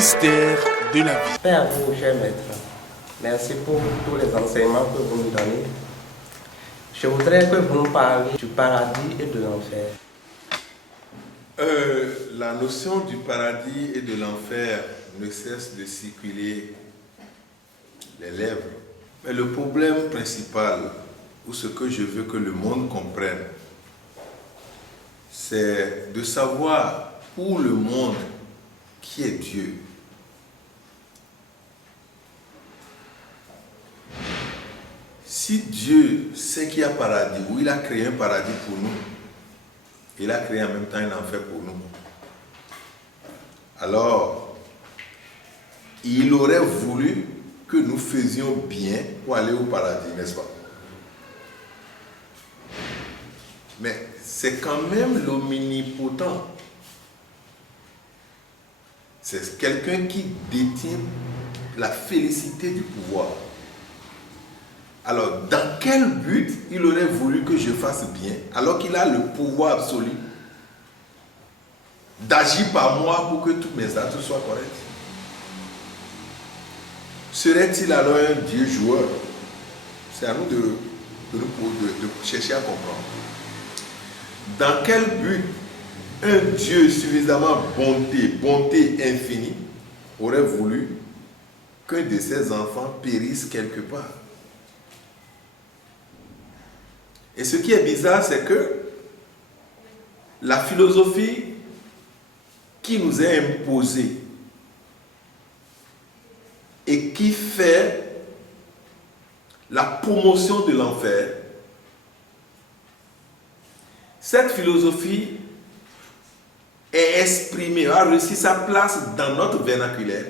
mystère de la vie. Père, vous, cher maître, merci pour tous les enseignements que vous nous donnez. Je voudrais que vous nous parliez du paradis et de l'enfer. La notion du paradis et de l'enfer ne cesse de circuler les lèvres. Mais le problème principal, ou ce que je veux que le monde comprenne, c'est de savoir pour le monde qui est Dieu. Si Dieu sait qu'il y a paradis, ou il a créé un paradis pour nous, il a créé en même temps un enfer pour nous. Alors, il aurait voulu que nous faisions bien pour aller au paradis, n'est-ce pas? Mais c'est quand même l'omnipotent. C'est quelqu'un qui détient la félicité du pouvoir. Alors, dans quel but il aurait voulu que je fasse bien, alors qu'il a le pouvoir absolu d'agir par moi pour que tous mes actes soient corrects? Serait-il alors un Dieu joueur? C'est à nous de chercher à comprendre. Dans quel but un Dieu suffisamment bonté infinie, aurait voulu qu'un de ses enfants périsse quelque part? Et ce qui est bizarre, c'est que la philosophie qui nous est imposée et qui fait la promotion de l'enfer, cette philosophie est exprimée, a réussi sa place dans notre vernaculaire.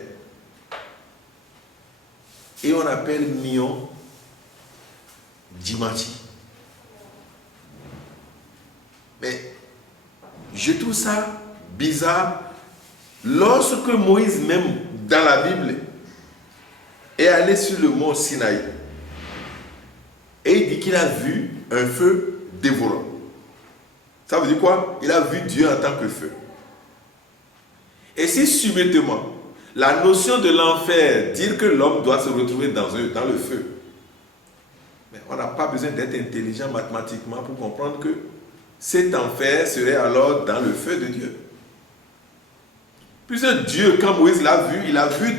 Et on appelle Nyon Dimanche. Mais je trouve ça bizarre lorsque Moïse, même dans la Bible, est allé sur le mont Sinaï et il dit qu'il a vu un feu dévorant. Ça veut dire quoi? Il a vu Dieu en tant que feu. Et si subitement la notion de l'enfer, dire que l'homme doit se retrouver dans le feu, mais on n'a pas besoin d'être intelligent mathématiquement pour comprendre que cet enfer serait alors dans le feu de Dieu. Puisque Dieu, quand Moïse l'a vu, il a vu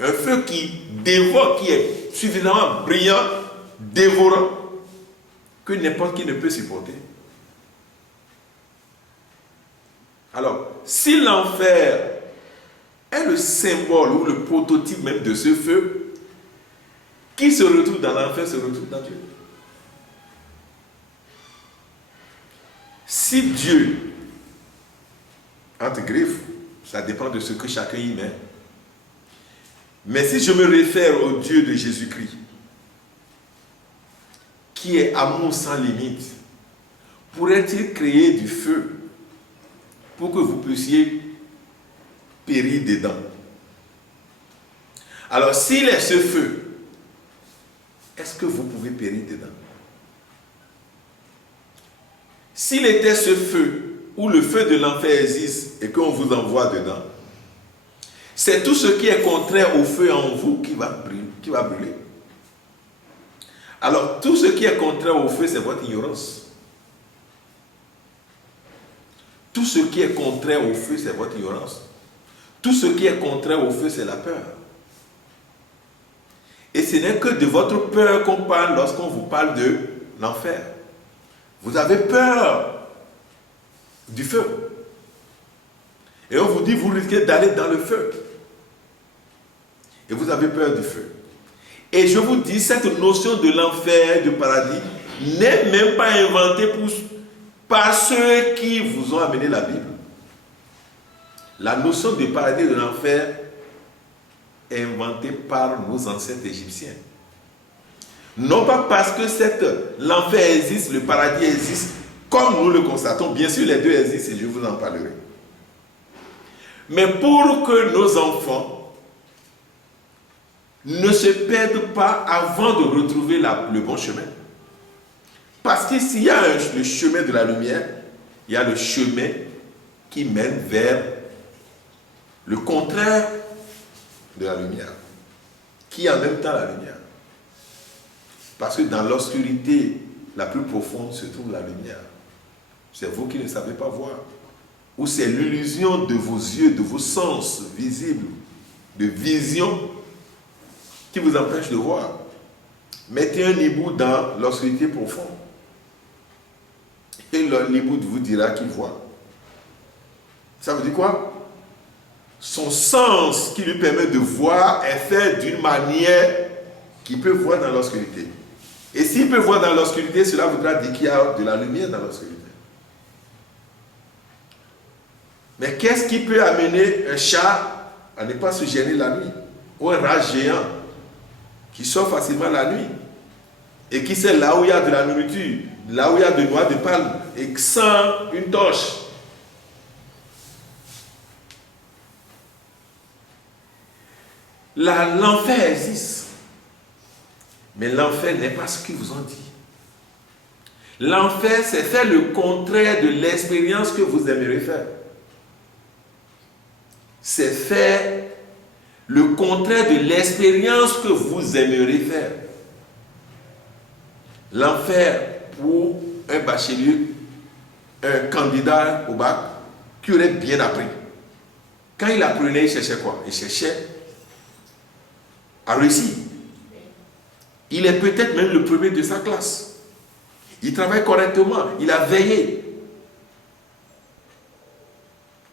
un feu qui dévore, qui est suffisamment brillant, dévorant, que n'importe qui ne peut supporter. Alors, si l'enfer est le symbole ou le prototype même de ce feu, qui se retrouve dans l'enfer se retrouve dans Dieu. Si Dieu, entre griffes, ça dépend de ce que chacun y met. Mais si je me réfère au Dieu de Jésus-Christ, qui est amour sans limite, pourrait-il créer du feu pour que vous puissiez périr dedans? Alors, s'il est ce feu, est-ce que vous pouvez périr dedans? S'il était ce feu, où le feu de l'enfer existe et qu'on vous envoie dedans, c'est tout ce qui est contraire au feu en vous qui va brûler. Alors, tout ce qui est contraire au feu, c'est votre ignorance. Tout ce qui est contraire au feu, c'est votre ignorance. Tout ce qui est contraire au feu, c'est la peur. Et ce n'est que de votre peur qu'on parle lorsqu'on vous parle de l'enfer. Vous avez peur du feu. Et on vous dit, vous risquez d'aller dans le feu. Et vous avez peur du feu. Et je vous dis, cette notion de l'enfer, du paradis, n'est même pas inventée par ceux qui vous ont amené la Bible. La notion de paradis et de l'enfer est inventée par nos ancêtres égyptiens. Non pas parce que l'enfer existe, le paradis existe, comme nous le constatons. Bien sûr, les deux existent et je vous en parlerai. Mais pour que nos enfants ne se perdent pas avant de retrouver le bon chemin. Parce qu'ici, il y a le chemin de la lumière, il y a le chemin qui mène vers le contraire de la lumière, qui est en même temps la lumière. Parce que dans l'obscurité la plus profonde se trouve la lumière. C'est vous qui ne savez pas voir. Ou c'est l'illusion de vos yeux, de vos sens visibles, de vision, qui vous empêche de voir. Mettez un hibou dans l'obscurité profonde. Et l'hibou vous dira qu'il voit. Ça veut dire quoi? Son sens qui lui permet de voir est fait d'une manière qu'il peut voir dans l'obscurité. Et s'il peut voir dans l'obscurité, cela voudra dire qu'il y a de la lumière dans l'obscurité. Mais qu'est-ce qui peut amener un chat à ne pas se gêner la nuit? Ou un rat géant qui sort facilement la nuit et qui sait là où il y a de la nourriture, là où il y a de noix de palme et sans une torche. L'enfer existe. Mais l'enfer n'est pas ce qu'ils vous ont dit. L'enfer, c'est faire le contraire de l'expérience que vous aimeriez faire. C'est faire le contraire de l'expérience que vous aimeriez faire. L'enfer pour un bachelier, un candidat au bac qui aurait bien appris. Quand il apprenait, il cherchait quoi? Il cherchait à réussir. Il est peut-être même le premier de sa classe. Il travaille correctement, il a veillé.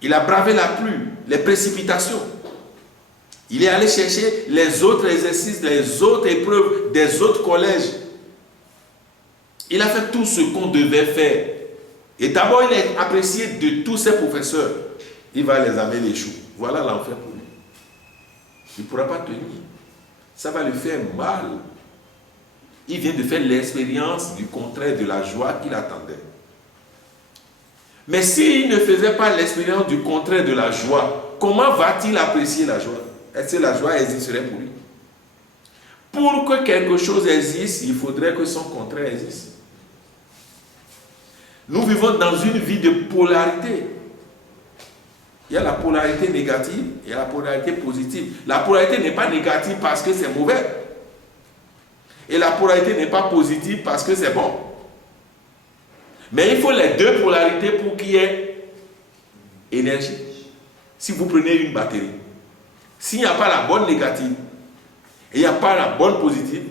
Il a bravé la pluie, les précipitations. Il est allé chercher les autres exercices, les autres épreuves des autres collèges. Il a fait tout ce qu'on devait faire. Et d'abord, il est apprécié de tous ses professeurs. Il va les amener les choux. Voilà l'enfer pour lui. Il ne pourra pas tenir. Ça va lui faire mal. Il vient de faire l'expérience du contraire de la joie qu'il attendait. Mais s'il ne faisait pas l'expérience du contraire de la joie, comment va-t-il apprécier la joie? Est-ce que la joie existerait pour lui? Pour que quelque chose existe, il faudrait que son contraire existe. Nous vivons dans une vie de polarité. Il y a la polarité négative et il y a la polarité positive. La polarité n'est pas négative parce que c'est mauvais. Et la polarité n'est pas positive parce que c'est bon. Mais il faut les deux polarités pour qu'il y ait énergie. Si vous prenez une batterie, s'il n'y a pas la bonne négative et il n'y a pas la bonne positive,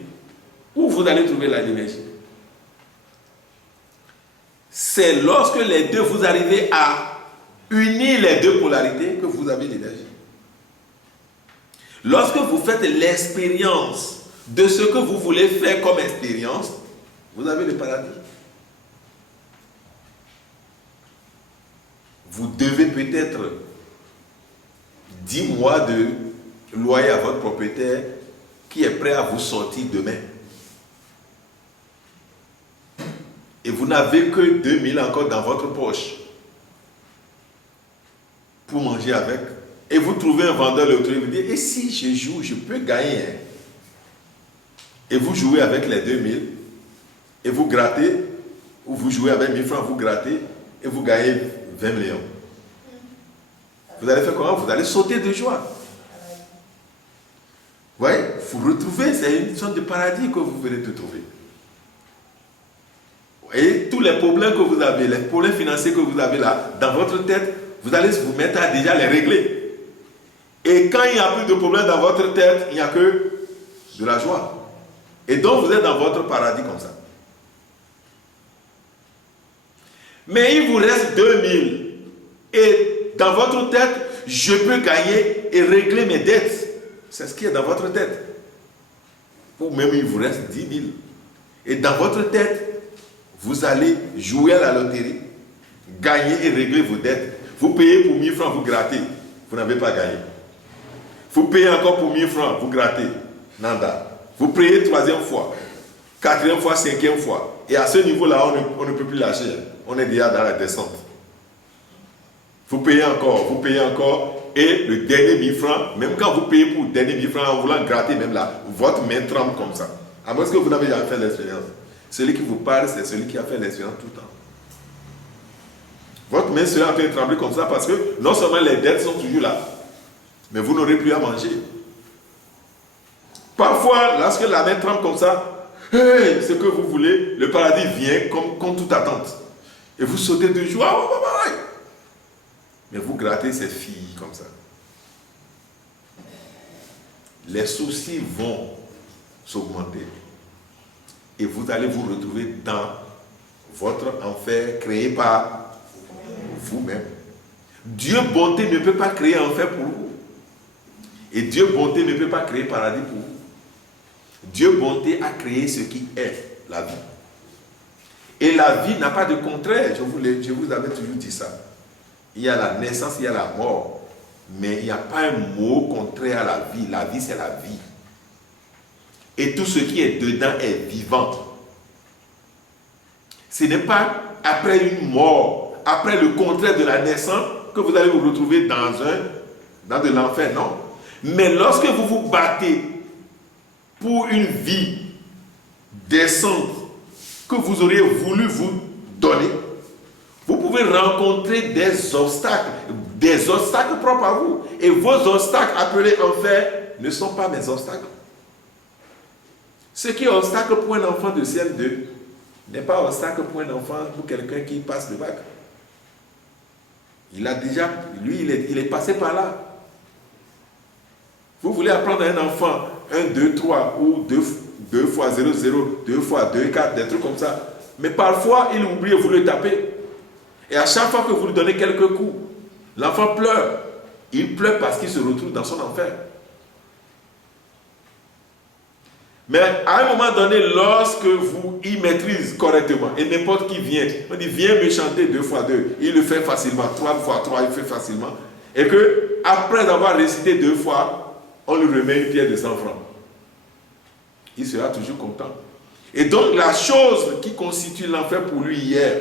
où vous allez trouver l'énergie? C'est lorsque les deux, vous arrivez à unir les deux polarités que vous avez l'énergie. Lorsque vous faites l'expérience de ce que vous voulez faire comme expérience, vous avez le paradis. Vous devez peut-être 10 mois de loyer à votre propriétaire qui est prêt à vous sortir demain. Et vous n'avez que 2000 encore dans votre poche pour manger avec. Et vous trouvez un vendeur l'autre et vous dites, et si je joue, je peux gagner. Hein? Et vous jouez avec les 2000 et vous grattez, ou vous jouez avec 1000 francs, vous grattez et vous gagnez 20 millions. Vous allez faire comment? Vous allez sauter de joie. Vous voyez, vous retrouvez, c'est une sorte de paradis que vous venez de trouver. Et tous les problèmes que vous avez, les problèmes financiers que vous avez là, dans votre tête, vous allez vous mettre à déjà les régler. Et quand il n'y a plus de problèmes dans votre tête, il n'y a que de la joie. Et donc vous êtes dans votre paradis comme ça. Mais il vous reste 2000. Et dans votre tête, je peux gagner et régler mes dettes. C'est ce qui est dans votre tête. Ou même il vous reste 10 000. Et dans votre tête, vous allez jouer à la loterie, gagner et régler vos dettes. Vous payez pour 1000 francs, vous grattez. Vous n'avez pas gagné. Vous payez encore pour 1000 francs, vous grattez. Nanda. Vous payez 3e fois, 4e fois, 5e fois. Et à ce niveau-là, on ne peut plus lâcher. On est déjà dans la descente. Vous payez encore. Et le dernier 1000 francs, même quand vous payez pour le dernier 1000 francs, en voulant gratter même là, votre main tremble comme ça. À moins que vous n'avez jamais fait l'expérience. Celui qui vous parle, c'est celui qui a fait l'expérience tout le temps. Votre main sera en train de trembler comme ça parce que non seulement les dettes sont toujours là, mais vous n'aurez plus à manger. Parfois, lorsque la main tremble comme ça, hey, ce que vous voulez, le paradis vient comme toute attente. Et vous sautez de joie. Mais vous grattez ces filles comme ça. Les soucis vont s'augmenter. Et vous allez vous retrouver dans votre enfer créé par vous-même. Dieu bonté ne peut pas créer enfer pour vous. Et Dieu bonté ne peut pas créer paradis pour vous. Dieu bonté a créé ce qui est la vie. Et la vie n'a pas de contraire. Je vous avais toujours dit ça. Il y a la naissance, il y a la mort. Mais il n'y a pas un mot contraire à la vie. La vie, c'est la vie. Et tout ce qui est dedans est vivant. Ce n'est pas après une mort, après le contraire de la naissance, que vous allez vous retrouver dans de l'enfer, non. Mais lorsque vous vous battez pour une vie décente que vous auriez voulu vous donner, vous pouvez rencontrer des obstacles propres à vous. Et vos obstacles appelés enfer ne sont pas mes obstacles. Ce qui est obstacle pour un enfant de CM2 n'est pas obstacle pour un enfant, pour quelqu'un qui passe le bac. Il a déjà, lui, il est passé par là. Vous voulez apprendre à un enfant 1, 2, 3 ou 2 fois 0, 0, 2 fois 2, 4, des trucs comme ça. Mais parfois, il oublie et vous le tapez. Et à chaque fois que vous lui donnez quelques coups, l'enfant pleure. Il pleure parce qu'il se retrouve dans son enfer. Mais à un moment donné, lorsque vous y maîtrisez correctement, et n'importe qui vient, on dit viens me chanter 2 fois 2, il le fait facilement, 3 fois 3, il le fait facilement, et que après avoir récité 2 fois, on lui remet une pièce de 100 francs. Il sera toujours content. Et donc la chose qui constitue l'enfer pour lui hier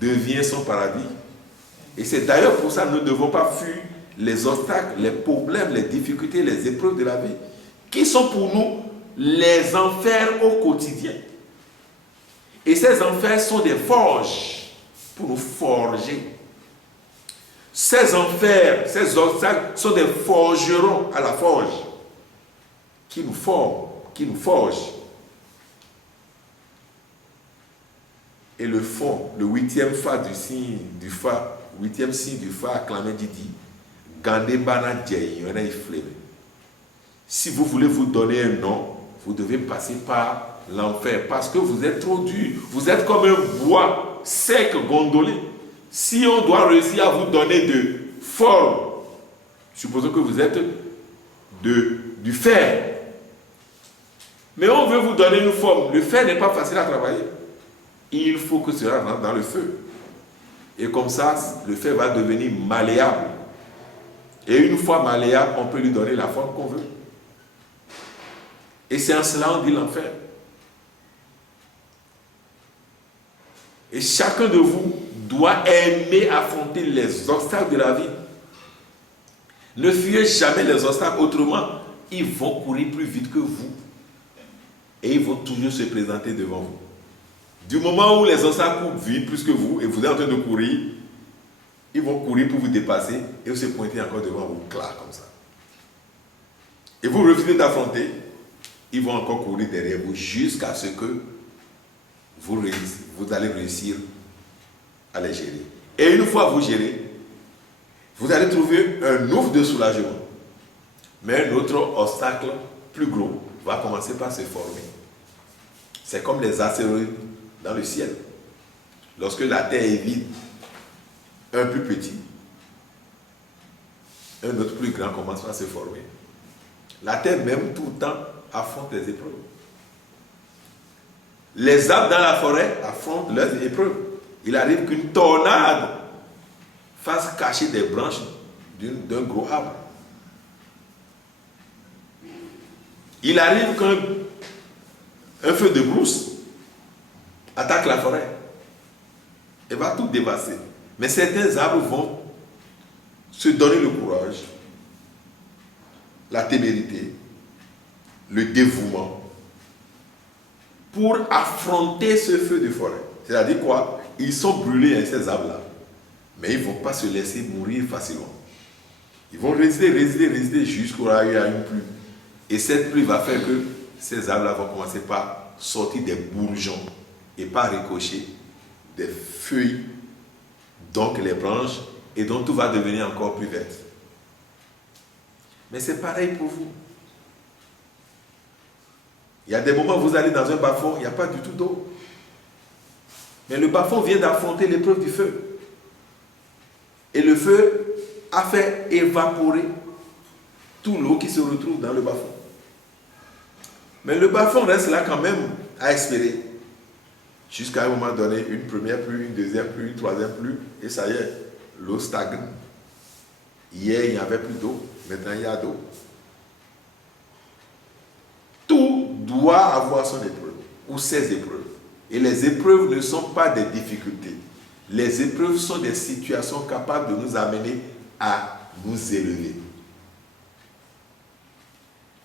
devient son paradis. Et c'est d'ailleurs pour ça que nous ne devons pas fuir les obstacles, les problèmes, les difficultés, les épreuves de la vie, qui sont pour nous les enfers au quotidien. Et ces enfers sont des forges pour nous forger. Ces enfers, ces obstacles sont des forgerons à la forge qui nous forment, qui nous forgent. Et le fond, le 8e fa du signe du fa, 8e signe du fa acclamé dit Gandé bana djei, on a iflé. Si vous voulez vous donner un nom, vous devez passer par l'enfer parce que vous êtes trop dur. Vous êtes comme un bois sec gondolé. Si on doit réussir à vous donner de forme, supposons que vous êtes du fer. Mais on veut vous donner une forme. Le fer n'est pas facile à travailler. Il faut que cela rentre dans le feu. Et comme ça, le fer va devenir malléable. Et une fois malléable, on peut lui donner la forme qu'on veut. Et c'est en cela on dit l'enfer. Et chacun de vous doit aimer affronter les obstacles de la vie. Ne fuyez jamais les obstacles, autrement, ils vont courir plus vite que vous. Et ils vont toujours se présenter devant vous. Du moment où les obstacles courent vite plus que vous, et vous êtes en train de courir, ils vont courir pour vous dépasser, et vous se pointer encore devant vous, clac, comme ça. Et vous refusez d'affronter, ils vont encore courir derrière vous jusqu'à ce que vous allez réussir à les gérer. Et une fois vous gérez, vous allez trouver un ouf de soulagement. Mais un autre obstacle plus gros va commencer par se former. C'est comme les astéroïdes dans le ciel. Lorsque la Terre est vide, un plus petit, un autre plus grand commence à se former. La Terre même tout le temps affronte les épreuves. Les arbres dans la forêt affrontent leurs épreuves. Il arrive qu'une tornade fasse cacher des branches d'un gros arbre. Il arrive qu'un feu de brousse attaque la forêt et va tout dévasser. Mais certains arbres vont se donner le courage, la témérité, le dévouement pour affronter ce feu de forêt. C'est-à-dire quoi? Ils sont brûlés, ces arbres-là, mais ils ne vont pas se laisser mourir facilement. Ils vont résister jusqu'au là où il y a une pluie. Et cette pluie va faire que ces arbres-là vont commencer par sortir des bourgeons et par ricocher des feuilles, donc les branches, et donc tout va devenir encore plus vert. Mais c'est pareil pour vous. Il y a des moments où vous allez dans un bas-fond, il n'y a pas du tout d'eau. Mais le bas-fond vient d'affronter l'épreuve du feu. Et le feu a fait évaporer toute l'eau qui se retrouve dans le bas-fond. Mais le bas-fond reste là quand même à espérer. Jusqu'à un moment donné, une première pluie, une deuxième pluie, une troisième pluie, et ça y est, l'eau stagne. Hier, il n'y avait plus d'eau, maintenant il y a d'eau. Tout doit avoir son épreuve, ou ses épreuves. Et les épreuves ne sont pas des difficultés. Les épreuves sont des situations capables de nous amener à nous élever.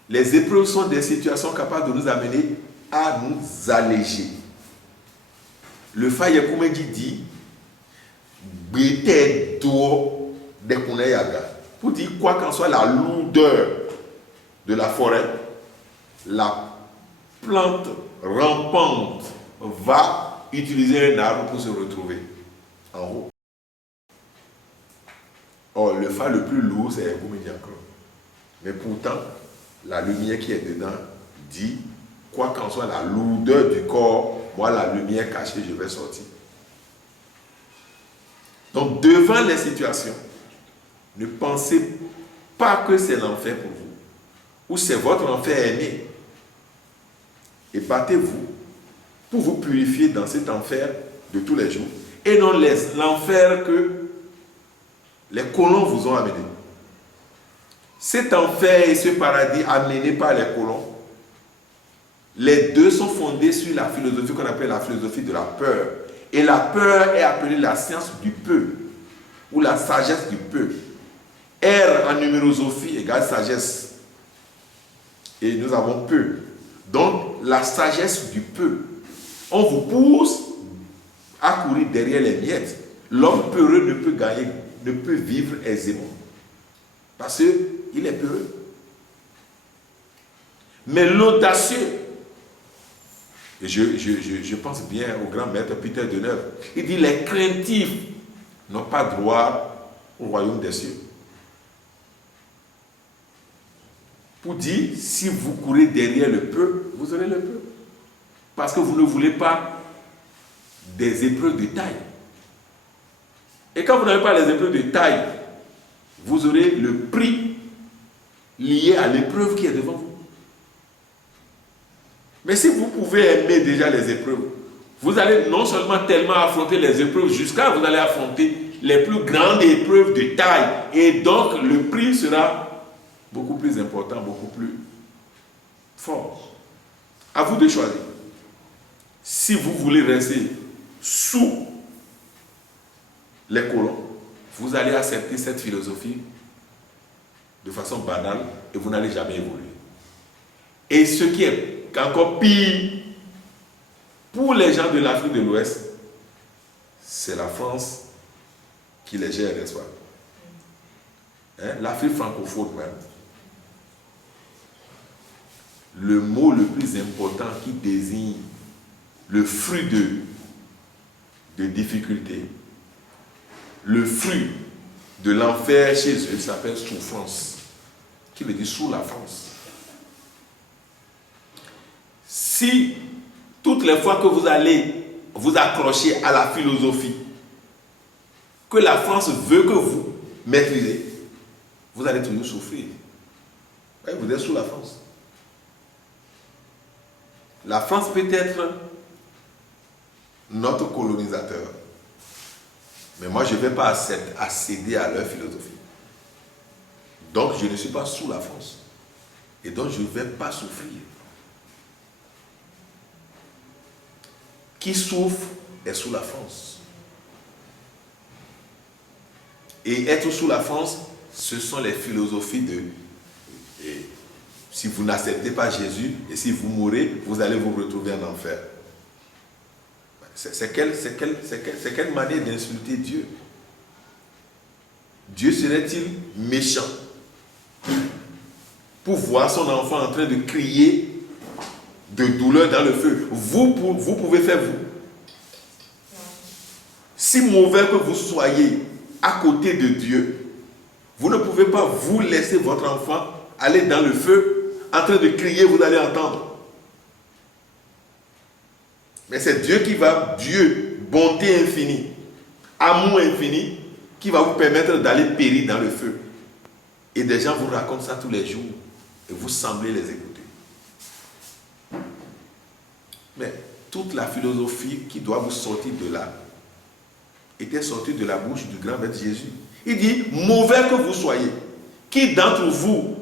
Les épreuves sont des situations capables de nous amener à nous alléger. Le Fayekoumedi dit Bete do de Kuneyaga. Pour dire quoi qu'en soit la lourdeur de la forêt, la plante rampante va utiliser un arbre pour se retrouver en haut. Or, le phare le plus lourd, c'est Koumedi encore. Mais pourtant, la lumière qui est dedans dit, quoi qu'en soit la lourdeur du corps, moi, la lumière cachée, je vais sortir. Donc, devant les situations, ne pensez pas que c'est l'enfer pour vous, ou c'est votre enfer aimé. Et battez-vous pour vous purifier dans cet enfer de tous les jours, et non l'enfer que les colons vous ont amené. Cet enfer et ce paradis amené par les colons, les deux sont fondés sur la philosophie qu'on appelle la philosophie de la peur. Et la peur est appelée la science du peu, ou la sagesse du peu. R en numérosophie égale sagesse. Et nous avons peu. Donc, la sagesse du peu. On vous pousse à courir derrière les miettes. L'homme peureux ne peut gagner, ne peut vivre aisément. Parce qu'il est peureux. Mais l'audacieux, et je pense bien au grand maître Peter Deneuve, il dit les craintifs n'ont pas droit au royaume des cieux. Pour dire, si vous courez derrière le peu, vous aurez le peu. Parce que vous ne voulez pas des épreuves de taille. Et quand vous n'avez pas les épreuves de taille, vous aurez le prix lié à l'épreuve qui est devant vous. Mais si vous pouvez aimer déjà les épreuves, vous allez non seulement tellement affronter les épreuves, jusqu'à vous allez affronter les plus grandes épreuves de taille. Et donc le prix sera beaucoup plus important, beaucoup plus fort. À vous de choisir. Si vous voulez rester sous les colons, vous allez accepter cette philosophie de façon banale et vous n'allez jamais évoluer. Et ce qui est encore pire pour les gens de l'Afrique de l'Ouest, c'est la France qui les gère, n'est-ce pas? Hein? L'Afrique francophone même. Le mot le plus important qui désigne le fruit de difficultés, le fruit de l'enfer chez eux s'appelle souffrance, qui veut dire sous la France. Si toutes les fois que vous allez vous accrocher à la philosophie que la France veut que vous maîtrisez, vous allez toujours souffrir. Vous êtes sous la France. La France peut être notre colonisateur. Mais moi, je ne vais pas accéder à leur philosophie. Donc, je ne suis pas sous la France. Et donc, je ne vais pas souffrir. Qui souffre est sous la France. Et être sous la France, ce sont les philosophies de... si vous n'acceptez pas Jésus, et si vous mourrez, vous allez vous retrouver en enfer. C'est quelle manière d'insulter Dieu? Dieu serait-il méchant pour voir son enfant en train de crier de douleur dans le feu. Vous pouvez faire vous. Si mauvais que vous soyez à côté de Dieu, vous ne pouvez pas vous laisser votre enfant aller dans le feu en train de crier, vous allez entendre. Mais c'est Dieu qui va, Dieu, bonté infinie, amour infini, qui va vous permettre d'aller périr dans le feu. Et des gens vous racontent ça tous les jours et vous semblez les écouter. Mais toute la philosophie qui doit vous sortir de là était sortie de la bouche du grand maître Jésus. Il dit, mauvais que vous soyez, qui d'entre vous,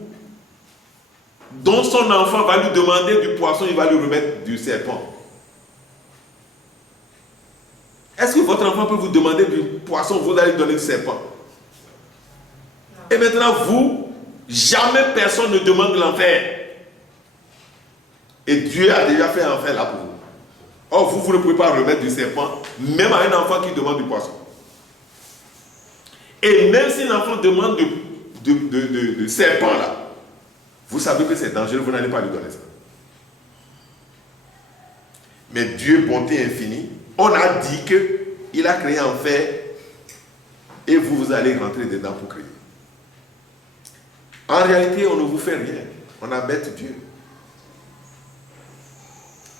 dont son enfant va lui demander du poisson, il va lui remettre du serpent? Est-ce que votre enfant peut vous demander du poisson, vous allez lui donner du serpent? Et maintenant, vous, jamais personne ne demande l'enfer. Et Dieu a déjà fait l'enfer là pour vous. Or, vous ne pouvez pas remettre du serpent, même à un enfant qui demande du poisson. Et même si l'enfant demande de serpent là, vous savez que c'est dangereux, vous n'allez pas lui donner ça. Mais Dieu, bonté infinie, on a dit qu'il a créé enfer et vous allez rentrer dedans pour créer. En réalité, on ne vous fait rien. On embête Dieu.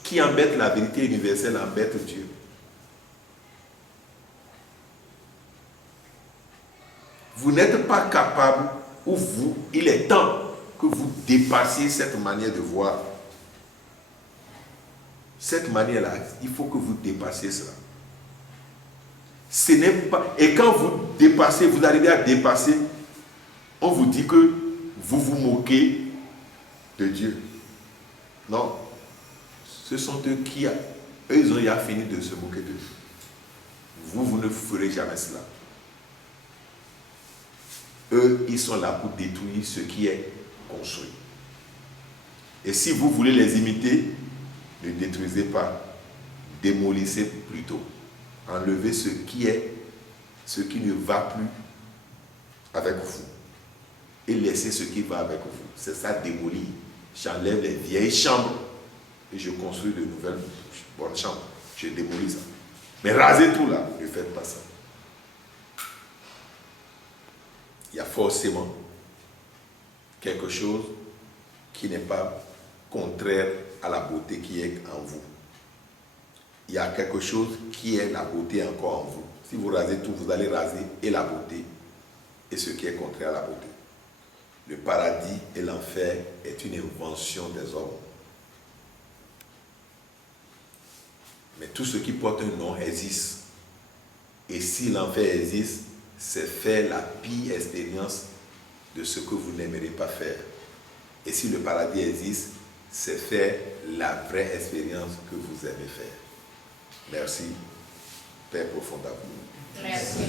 Qui embête la vérité universelle embête Dieu. Vous n'êtes pas capable, ou vous, il est temps que vous dépassiez cette manière de voir. Cette manière-là, il faut que vous dépassiez cela. Ce n'est pas... Et quand vous dépassez, vous arrivez à dépasser, on vous dit que vous vous moquez de Dieu. Non. Ce sont eux qui, eux, ils ont déjà fini de se moquer d'eux. Vous ne ferez jamais cela. Eux, ils sont là pour détruire ce qui est construit. Et si vous voulez les imiter, ne détruisez pas, démolissez plutôt. Enlevez ce qui ne va plus avec vous. Et laissez ce qui va avec vous. C'est ça, démolir. J'enlève les vieilles chambres et je construis de nouvelles bonnes chambres. Je démolis ça. Mais rasez tout là, ne faites pas ça. Il y a forcément quelque chose qui n'est pas contraire à la beauté qui est en vous. Il y a quelque chose qui est la beauté encore en vous. Si vous rasez tout, vous allez raser et la beauté et ce qui est contraire à la beauté. Le paradis et l'enfer est une invention des hommes. Mais tout ce qui porte un nom existe. Et si l'enfer existe, c'est faire la pire expérience de ce que vous n'aimerez pas faire. Et si le paradis existe, c'est faire la vraie expérience que vous aimez faire. Merci, Père profond d'amour. Merci.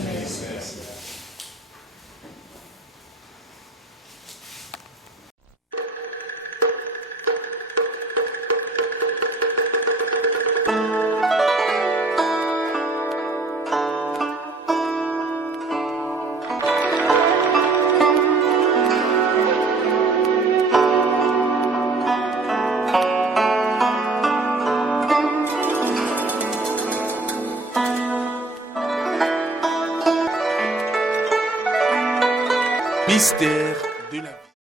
Mystère de la vie.